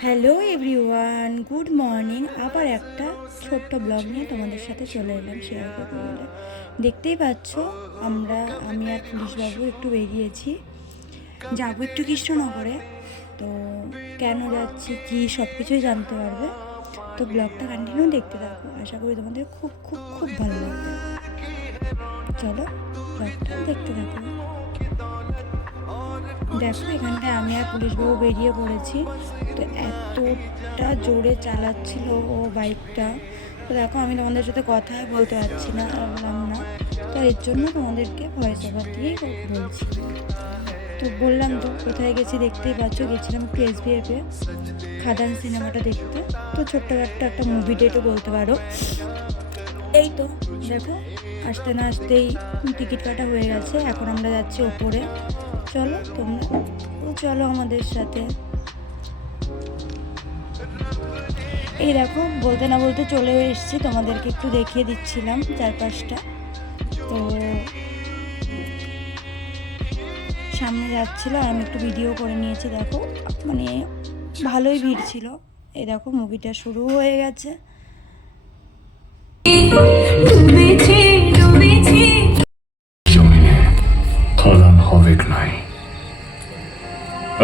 Hello everyone, good morning. আবার একটা ছোট্ট ব্লগ নিয়ে তোমাদের সাথে চলে এলাম শেয়ার করতে বলে। দেখতেই পাচ্ছ আমি আর পুলিশবাবু একটু বেরিয়েছি, যাবো একটু কৃষ্ণনগরে। তো কেন যাচ্ছি কি সব কিছুই জানতে পারবে। তো ব্লগটা কন্টিনিউ দেখতে থাকো, আশা করি তোমাদের খুব খুব খুব ভালো লাগবে। চলো ব্লগটা দেখতে থাকো। দেখো এখানটায় আমি আর পুলিশবাবু বেরিয়ে পড়েছি। তো এতটা জোরে চালাচ্ছিল ও বাইকটা, তো দেখো আমি তোমাদের সাথে কথাই বলতে পারছি না তো এর জন্য তোমাদেরকে ভয়েস ওভার দিয়েই বলছি। তো বললাম তো কোথায় গেছি, দেখতেই পাচ্ছ গেছিলাম একটু SBF-এ খাদান সিনেমাটা দেখতে। তো ছোট্ট একটা মুভি ডেটও বলতে পারো। এই তো দেখো আসতে না আসতেই টিকিট কাটা হয়ে গেছে, এখন আমরা যাচ্ছি ওপরে। চলো আমাদের সাথে। এই দেখো বলতে না বলতে চলে এসেছি, তোমাদেরকে একটু দেখিয়ে দিচ্ছিলাম চারপাশটা। তো সামনে যাচ্ছিলো আর আমি একটু ভিডিও করে নিয়েছি। দেখো মানে ভালোই ভিড় ছিল। এই দেখো মুভিটা শুরু হয়ে গেছে।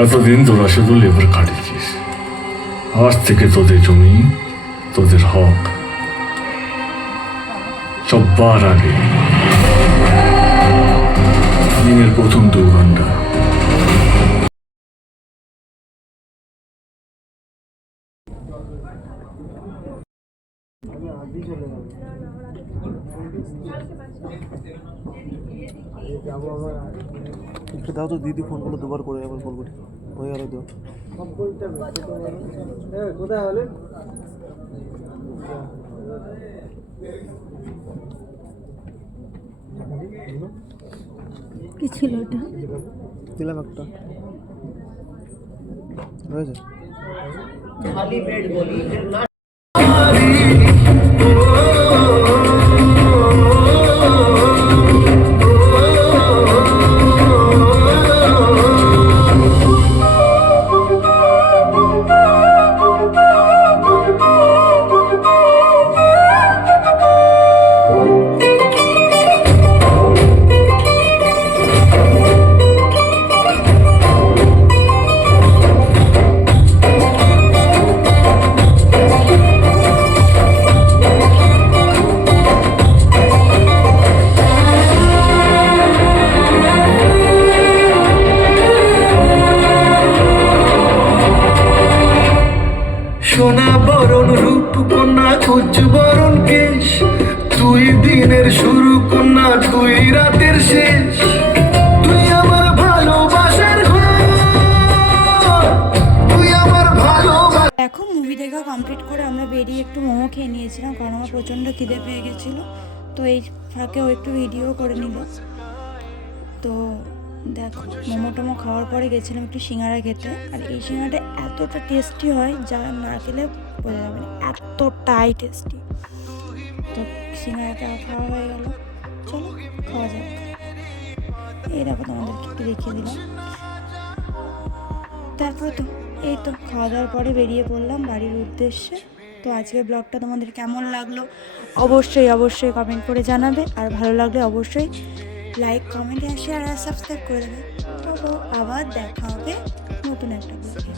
এতদিন তোরা শুধু লেবার কাটিছিস, আজ থেকে তোদের জমি, তোদের হক সবার আগে। দিনের প্রথম 2 ঘন্টা একটু দাও তো, দিদি ফোন করলো দুবার করে, আবার কল করি হয়ে গেল তো। কোথায় হলে কি ছিল ওটা? দিলাম একটা হয়েছে। সোনা বরণ রূপ কন্যা কুচ বরণ কেশ, তুই দিনের শুরু কন্যা তুই রাতের শেষ, তুই আমার ভালোবাসার ঘর, তুই আমার ভালোবাসা। এখন মুভি দেখা কমপ্লিট করে আমরা বেরিয়ে একটু মোমো খেয়ে নিয়েছিলাম, কারণ আমার প্রচণ্ড খিদে পেয়ে গেছিলো। তো এই ফাঁকে ও একটু ভিডিও করে নিল। তো দেখো মোমো টোমো খাওয়ার পরে গেছিলাম একটু সিঙ্গারা খেতে। আর এই সিঙ্গারাটা এতটা টেস্টি হয় যা না খেলে বোঝা যাবে না, এতটাই টেস্টি। তো সিঙ্গারাটা খাওয়া হয়ে গেল, চলো খাওয়া যাক। এই দেখো তোমাদেরকে একটু দেখিয়ে দিলাম। তারপরে তো এই তো খাওয়া দাওয়ার পরে বেরিয়ে পড়লাম বাড়ির উদ্দেশ্যে। তো আজকের ব্লগটা তোমাদের কেমন লাগলো অবশ্যই কমেন্ট করে জানাবে। আর ভালো লাগলে অবশ্যই লাইক, কমেন্ট, শেয়ার আর সাবস্ক্রাইব করে দেবে। তো আবার দেখা হবে নতুন একটা ব্লগে।